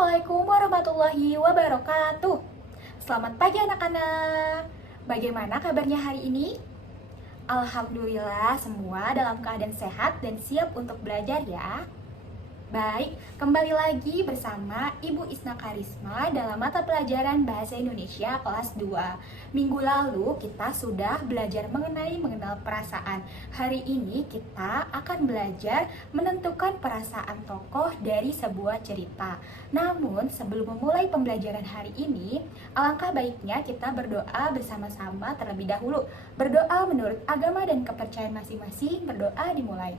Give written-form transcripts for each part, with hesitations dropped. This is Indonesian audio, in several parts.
Assalamualaikum warahmatullahi wabarakatuh. Selamat pagi anak-anak. Bagaimana kabarnya hari ini? Alhamdulillah semua dalam keadaan sehat dan siap untuk belajar ya. Baik, kembali lagi bersama Ibu Isna Karisma dalam mata pelajaran Bahasa Indonesia kelas 2. Minggu lalu kita sudah belajar mengenal perasaan. Hari ini kita akan belajar menentukan perasaan tokoh dari sebuah cerita. Namun, sebelum memulai pembelajaran hari ini, alangkah baiknya kita berdoa bersama-sama terlebih dahulu. Berdoa menurut agama dan kepercayaan masing-masing, berdoa dimulai.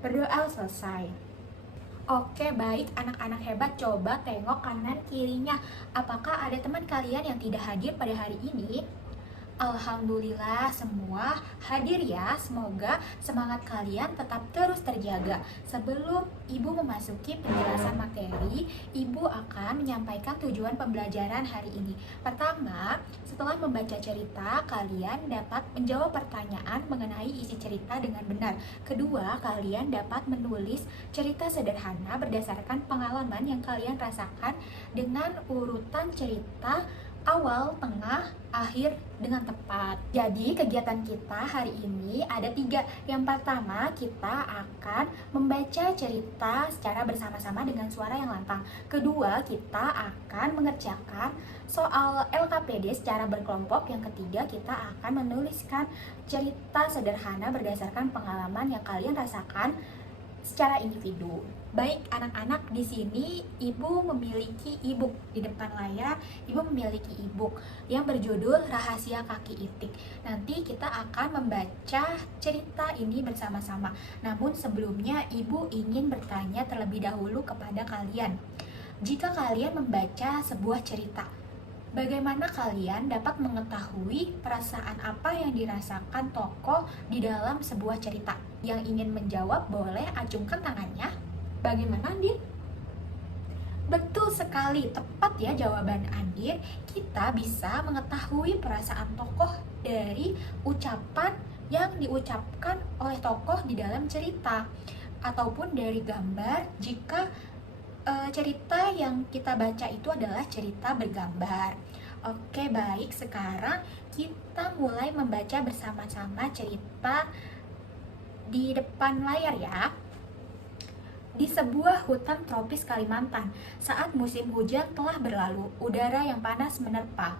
Berdoa selesai. Oke, baik anak-anak hebat, coba tengok kanan kirinya. Apakah ada teman kalian yang tidak hadir pada hari ini? Alhamdulillah semua hadir ya. Semoga semangat kalian tetap terus terjaga. Sebelum Ibu memasuki penjelasan materi, Ibu akan menyampaikan tujuan pembelajaran hari ini. Pertama, setelah membaca cerita, kalian dapat menjawab pertanyaan mengenai isi cerita dengan benar. Kedua, kalian dapat menulis cerita sederhana berdasarkan pengalaman yang kalian rasakan dengan urutan cerita awal, tengah, akhir dengan tepat. Jadi kegiatan kita hari ini ada 3. Yang pertama, kita akan membaca cerita secara bersama-sama dengan suara yang lantang. Kedua, kita akan mengerjakan soal LKPD secara berkelompok. Yang ketiga, kita akan menuliskan cerita sederhana berdasarkan pengalaman yang kalian rasakan secara individu. Baik anak-anak, di sini Ibu memiliki e-book di depan layar. Ibu memiliki e-book yang berjudul Rahasia Kaki Itik. Nanti kita akan membaca cerita ini bersama-sama. Namun sebelumnya Ibu ingin bertanya terlebih dahulu kepada kalian. Jika kalian membaca sebuah cerita, bagaimana kalian dapat mengetahui perasaan apa yang dirasakan tokoh di dalam sebuah cerita? Yang ingin menjawab boleh acungkan tangannya. Bagaimana, Andin? Betul sekali, tepat ya jawaban Andin. Kita bisa mengetahui perasaan tokoh dari ucapan yang diucapkan oleh tokoh di dalam cerita, ataupun dari gambar jika cerita yang kita baca itu adalah cerita bergambar. Oke, baik, sekarang kita mulai membaca bersama-sama cerita di depan layar ya. Di sebuah hutan tropis Kalimantan, saat musim hujan telah berlalu, udara yang panas menerpa,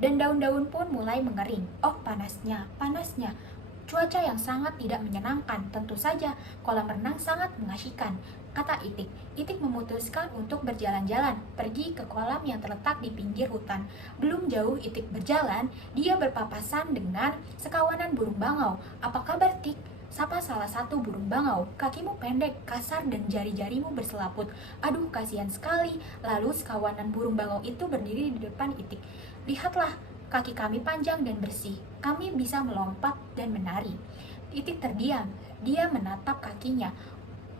dan daun-daun pun mulai mengering. Oh, panasnya, panasnya. Cuaca yang sangat tidak menyenangkan, tentu saja kolam renang sangat mengasyikkan, kata Itik. Itik memutuskan untuk berjalan-jalan, pergi ke kolam yang terletak di pinggir hutan. Belum jauh Itik berjalan, dia berpapasan dengan sekawanan burung bangau. Apa kabar, Tik? Sapa salah satu burung bangau. Kakimu pendek, kasar, dan jari-jarimu berselaput. Aduh, kasihan sekali. Lalu sekawanan burung bangau itu berdiri di depan Itik. Lihatlah, kaki kami panjang dan bersih. Kami bisa melompat dan menari. Itik terdiam. Dia menatap kakinya.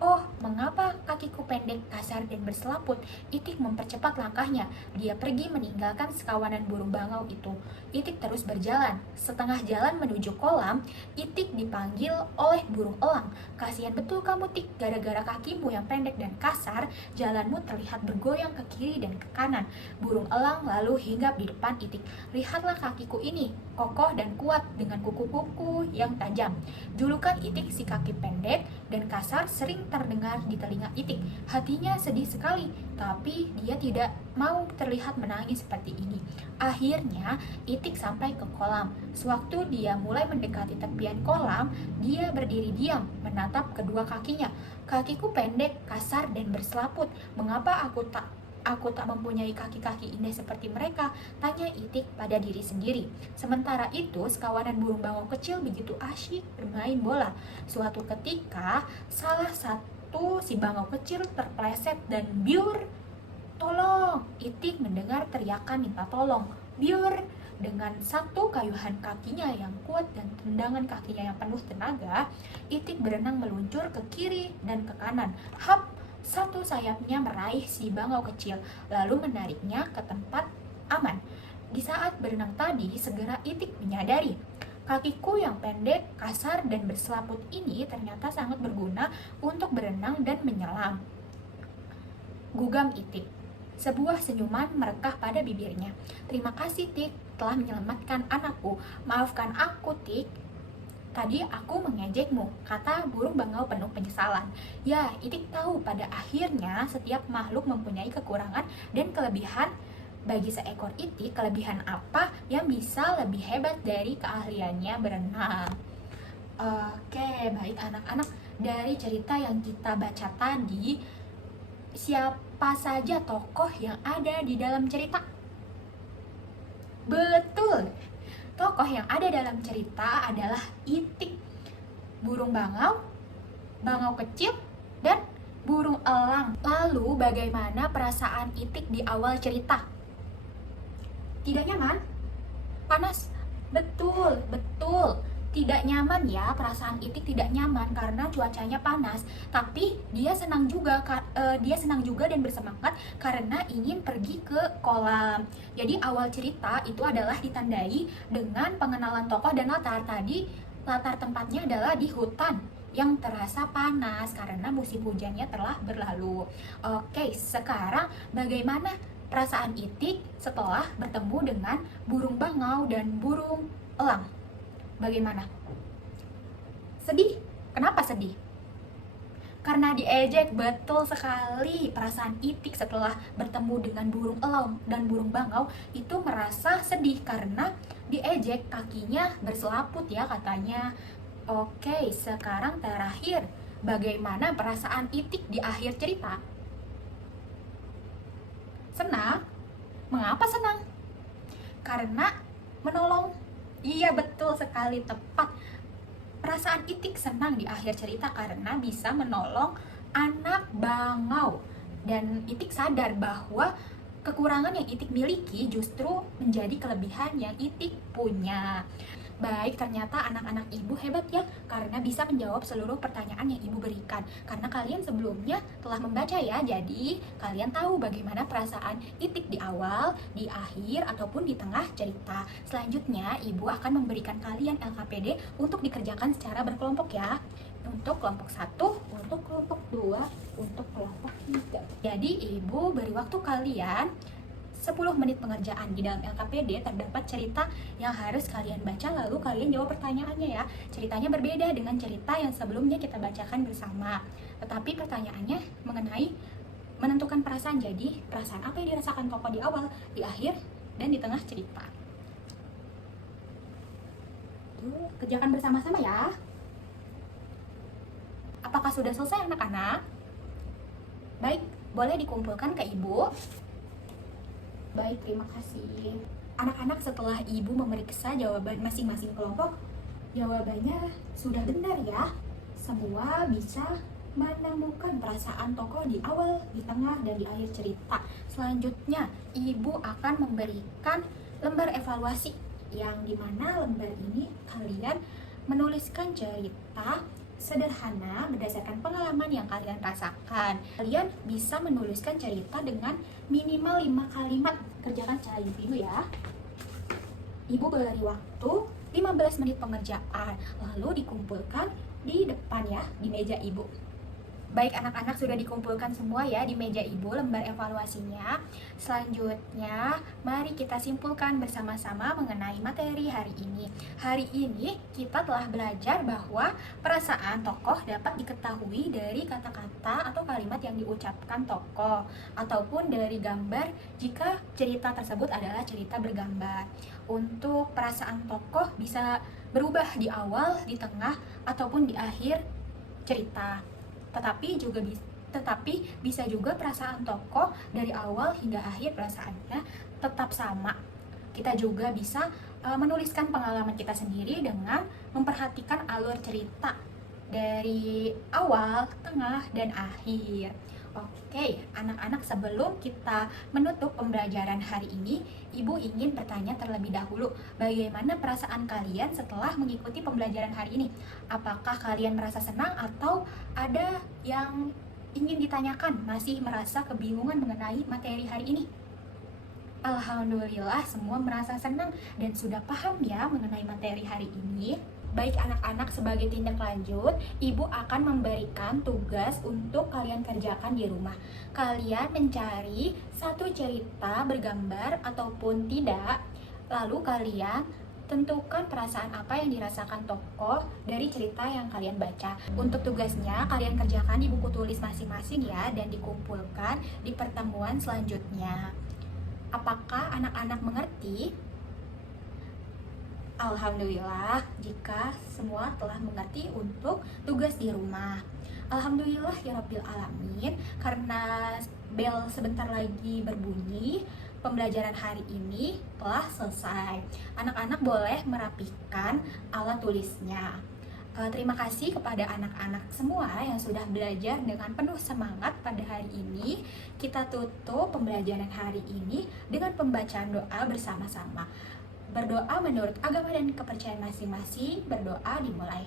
Oh, mengapa kakiku pendek, kasar, dan berselaput? Itik mempercepat langkahnya. Dia pergi meninggalkan sekawanan burung bangau itu. Itik terus berjalan. Setengah jalan menuju kolam, Itik dipanggil oleh burung elang. Kasihan betul kamu, Tik. Gara-gara kakimu yang pendek dan kasar, jalanmu terlihat bergoyang ke kiri dan ke kanan. Burung elang lalu hinggap di depan Itik. Lihatlah kakiku ini, kokoh dan kuat dengan kuku-kuku yang tajam. Julukan Itik si kaki pendek dan kasar sering terdengar di telinga Itik. Hatinya sedih sekali, tapi dia tidak mau terlihat menangis seperti ini. Akhirnya Itik sampai ke kolam. Sewaktu dia mulai mendekati tepian kolam, dia berdiri diam menatap kedua kakinya. Kakiku pendek, kasar, dan berselaput. Mengapa aku tak mempunyai kaki-kaki indah seperti mereka? Tanya Itik pada diri sendiri. Sementara itu, sekawanan burung bangau kecil begitu asyik bermain bola. Suatu ketika, salah satu si bangau kecil terpleset dan biur. Tolong! Itik mendengar teriakan minta tolong. Biur! Dengan satu kayuhan kakinya yang kuat dan tendangan kakinya yang penuh tenaga, Itik berenang meluncur ke kiri dan ke kanan. Hap! Satu sayapnya meraih si bangau kecil, lalu menariknya ke tempat aman. Di saat berenang tadi, segera Itik menyadari, kakiku yang pendek, kasar, dan berselaput ini ternyata sangat berguna untuk berenang dan menyelam. Gugam Itik. Sebuah senyuman merekah pada bibirnya. Terima kasih, Tik, telah menyelamatkan anakku. Maafkan aku, Tik. Tadi aku mengejekmu, kata burung bangau penuh penyesalan. Ya, Itik tahu pada akhirnya setiap makhluk mempunyai kekurangan dan kelebihan. Bagi seekor itik, kelebihan apa yang bisa lebih hebat dari keahliannya berenang? Oke, baik anak-anak. Dari cerita yang kita baca tadi, siapa saja tokoh yang ada di dalam cerita? Betul, tokoh yang ada dalam cerita adalah itik, burung bangau, bangau kecil, dan burung elang. Lalu bagaimana perasaan itik di awal cerita? Tidak nyaman? Panas? Betul, betul. Tidak nyaman ya, perasaan itik tidak nyaman karena cuacanya panas. Tapi dia senang juga, dan bersemangat karena ingin pergi ke kolam. Jadi awal cerita itu adalah ditandai dengan pengenalan tokoh dan latar. Tadi latar tempatnya adalah di hutan yang terasa panas karena musim hujannya telah berlalu. Oke, sekarang bagaimana perasaan itik setelah bertemu dengan burung bangau dan burung elang? Bagaimana? Sedih. Kenapa sedih? Karena diejek. Betul sekali. Perasaan itik setelah bertemu dengan burung elang dan burung bangau itu merasa sedih karena diejek, kakinya berselaput ya katanya. Oke, sekarang terakhir, bagaimana perasaan itik di akhir cerita? Senang. Mengapa senang? Karena menolong. Iya, betul sekali, tepat. Perasaan itik senang di akhir cerita karena bisa menolong anak bangau. Dan itik sadar bahwa kekurangan yang itik miliki justru menjadi kelebihan yang itik punya. Baik, ternyata anak-anak ibu hebat ya, karena bisa menjawab seluruh pertanyaan yang ibu berikan. Karena kalian sebelumnya telah membaca ya, jadi kalian tahu bagaimana perasaan itik di awal, di akhir, ataupun di tengah cerita. Selanjutnya, ibu akan memberikan kalian LKPD untuk dikerjakan secara berkelompok ya. Untuk kelompok 1, untuk kelompok 2, untuk kelompok 3. Jadi ibu beri waktu kalian 10 menit pengerjaan. Di dalam LKPD terdapat cerita yang harus kalian baca, lalu kalian jawab pertanyaannya ya. Ceritanya berbeda dengan cerita yang sebelumnya kita bacakan bersama. Tetapi pertanyaannya mengenai menentukan perasaan. Jadi, perasaan apa yang dirasakan tokoh di awal, di akhir, dan di tengah cerita. Tuh, kerjakan bersama-sama ya. Apakah sudah selesai anak-anak? Baik, boleh dikumpulkan ke ibu. Baik, terima kasih. Anak-anak, setelah ibu memeriksa jawaban masing-masing kelompok, jawabannya sudah benar ya. Semua bisa menemukan perasaan tokoh di awal, di tengah, dan di akhir cerita. Selanjutnya, ibu akan memberikan lembar evaluasi, yang dimana lembar ini kalian menuliskan cerita sederhana berdasarkan pengalaman yang kalian rasakan. Kalian bisa menuliskan cerita dengan minimal 5 kalimat. Kerjakan secara individu ya. Ibu beri waktu 15 menit pengerjaan, lalu dikumpulkan di depan ya, di meja ibu. Baik anak-anak, sudah dikumpulkan semua ya di meja ibu lembar evaluasinya. Selanjutnya, mari kita simpulkan bersama-sama mengenai materi hari ini. Hari ini kita telah belajar bahwa perasaan tokoh dapat diketahui dari kata-kata atau kalimat yang diucapkan tokoh, ataupun dari gambar jika cerita tersebut adalah cerita bergambar. Untuk perasaan tokoh bisa berubah di awal, di tengah, ataupun di akhir cerita. Tetapi bisa juga perasaan tokoh dari awal hingga akhir perasaannya tetap sama. Kita juga bisa menuliskan pengalaman kita sendiri dengan memperhatikan alur cerita dari awal, tengah, dan akhir. Oke, anak-anak, sebelum kita menutup pembelajaran hari ini, Ibu ingin bertanya terlebih dahulu, bagaimana perasaan kalian setelah mengikuti pembelajaran hari ini? Apakah kalian merasa senang atau ada yang ingin ditanyakan, masih merasa kebingungan mengenai materi hari ini? Alhamdulillah, semua merasa senang dan sudah paham ya mengenai materi hari ini. Baik anak-anak, sebagai tindak lanjut, ibu akan memberikan tugas untuk kalian kerjakan di rumah. Kalian mencari satu cerita bergambar ataupun tidak, lalu kalian tentukan perasaan apa yang dirasakan tokoh dari cerita yang kalian baca. Untuk tugasnya, kalian kerjakan di buku tulis masing-masing ya, dan dikumpulkan di pertemuan selanjutnya. Apakah anak-anak mengerti? Alhamdulillah jika semua telah mengerti untuk tugas di rumah. Alhamdulillah ya Rabbil Alamin, karena bel sebentar lagi berbunyi, pembelajaran hari ini telah selesai. Anak-anak boleh merapikan alat tulisnya. Terima kasih kepada anak-anak semua yang sudah belajar dengan penuh semangat pada hari ini. Kita tutup pembelajaran hari ini dengan pembacaan doa bersama-sama. Berdoa menurut agama dan kepercayaan masing-masing. Berdoa dimulai.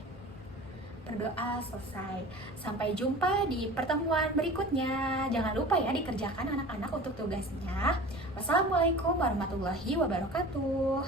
Berdoa selesai. Sampai jumpa di pertemuan berikutnya. Jangan lupa ya dikerjakan anak-anak untuk tugasnya. Wassalamualaikum warahmatullahi wabarakatuh.